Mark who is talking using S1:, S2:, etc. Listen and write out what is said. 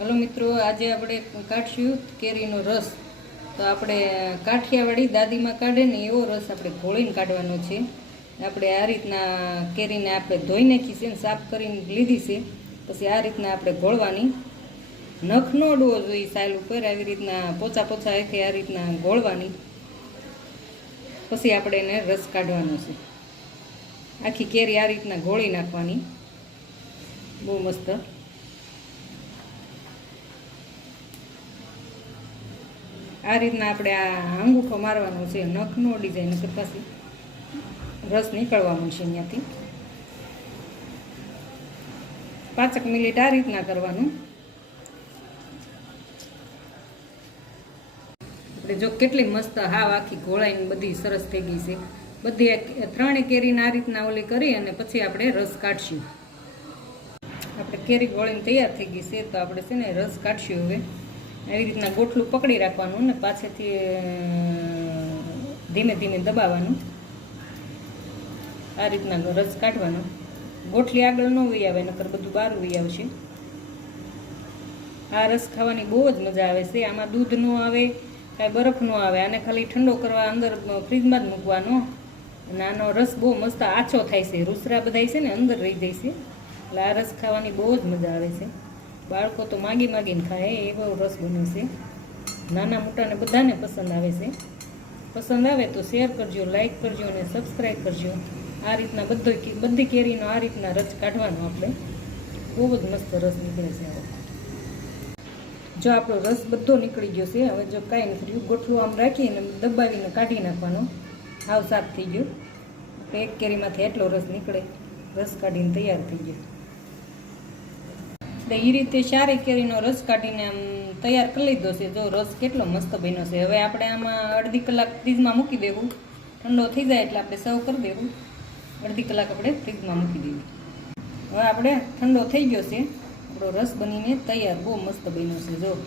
S1: Hello મિત્રો, આજે આપણે કાઢશું કેરીનો રસ. તો આપણે કાઠિયાવાડી દાદીમાં કાઢે ને એવો રસ આપણે ઘોળીને કાઢવાનો છે. આપણે આ રીતના કેરીને આપણે ધોઈ નાખી છે સાફ કરીને લીધી છે. પછી આ રીતના આપણે ઘોળવાની. નખ ન અડવો જોઈએ સાલ ઉપર, આવી રીતના પોચા પોચા એથી આ રીતના ઘોળવાની. પછી આપણે એને રસ કાઢવાનો છે. આખી કેરી આ રીતના ઘોળી નાખવાની. બહુ મસ્ત. આ રીતના આપણે આ અંગૂઠો મારવાનો છે, નખનો ડિઝાઇન નકર પછી રસ નીકળવાનો છે અહીંયાથી. પાંચક મિનિટ આ રીતના કરવાનું. આપણે જો કેટલી મસ્ત હાવ આખી ઘોળાઈને બધી સરસ થઈ ગઈ છે. બધી ત્રણે કેરીને આ રીતના ઓલી કરી અને પછી આપણે રસ કાઢશું. આપણે કેરી ગોળીને તૈયાર થઈ ગઈ છે, તો આપણે છે ને રસ કાઢશું હવે. આવી રીતના ગોઠલું પકડી રાખવાનું ને પાછળથી ધીમે ધીમે દબાવવાનું. આ રીતના રસ કાઢવાનો. ગોઠલી આગળ ન વહી આવે, નકર બધું બહાર વહી આવશે. આ રસ ખાવાની બહુ જ મજા આવે છે. આમાં દૂધ ન આવે, કાંઈ બરફ ન આવે. આને ખાલી ઠંડો કરવા અંદર ફ્રીજમાં જ મૂકવાનો. અને આનો રસ બહુ મસ્ત આછો થાય છે. રૂસરા બધાય છે ને અંદર રહી જાય છે. એટલે આ રસ ખાવાની બહુ જ મજા આવે છે. બાળકો તો માગી માગીને ખાય એવો રસ બને છે. નાના મોટાને બધાને પસંદ આવે છે. પસંદ આવે તો શેર કરજો લાઇક કરજો અને સબસ્ક્રાઈબ કરજો. આ રીતના બધો બધી કેરીનો આ રીતના રસ કાઢવાનો આપણે. બહુ જ મસ્ત રસ નીકળે છે હવે જો આપણો રસ બધો નીકળી ગયો છે, હવે જો કાંઈ નથી રહ્યું, ગોઠલું આમ રાખીને દબાવીને કાઢી નાખવાનો. હાવ સાફ થઈ ગયો. એક કેરીમાંથી એટલો રસ નીકળે. રસ કાઢીને તૈયાર થઈ ગયો. એટલે એ રીતે સારી કેરીનો રસ કાઢીને આમ તૈયાર કરી લીધો છે. જો રસ કેટલો મસ્ત બન્યો છે. હવે આપણે આમાં અડધી કલાક ફ્રીજમાં મૂકી દેવું. ઠંડો થઈ જાય એટલે આપણે સર્વ કરી દેવું. અડધી કલાક આપણે ફ્રીજમાં મૂકી દેવી. હવે આપણે ઠંડો થઈ ગયો છે. આપણો રસ બનીને તૈયાર. બહુ મસ્ત બન્યો છે. જો